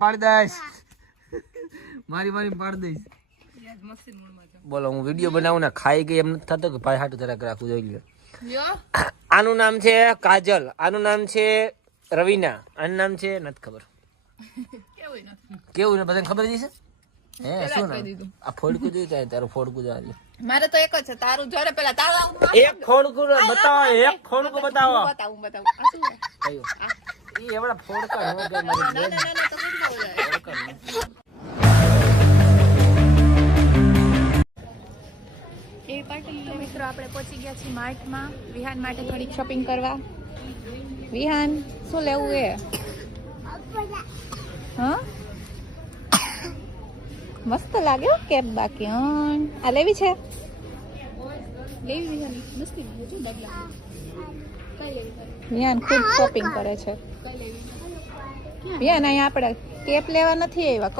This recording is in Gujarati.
પાડી દઈશ મારી પાડી દઈશ બોલો હું વિડીયો બનાવું ને ખાઈ ગઈ એમ નથી થતો કે ભાઈ હાટું જરાક રાખવું જોઈએ આનું નામ છે કાજલ આનું નામ છે રવીના આનું નામ છે નથી ખબર કેવું ને બધાને ખબર છે હે શું આ ફોડકું દે ચાહે તારું ફોડકું દે મારે તો એક જ છે તારું જોડે પેલા તારું એક ફોડકું બતાવો એક ફોડકું બતાવો બતાવું આ શું છે કયું ઈ એવડા ફોડકા નો ગઈ મારી ના તો કેટલા હોય મિત્રો આપણે પહોંચી ગયા છીએ માર્ટમાં વિહાન માટે થોડીક શોપિંગ કરવા વિહાન શું લેવું એ હા મસ્ત લાગ્યો કેપ બાકી આ લેવી છે વિહાન ખુદ શોપિંગ કરે છે વિહાન અહીંયા આપણે કેપ લેવા નથી આવ્યા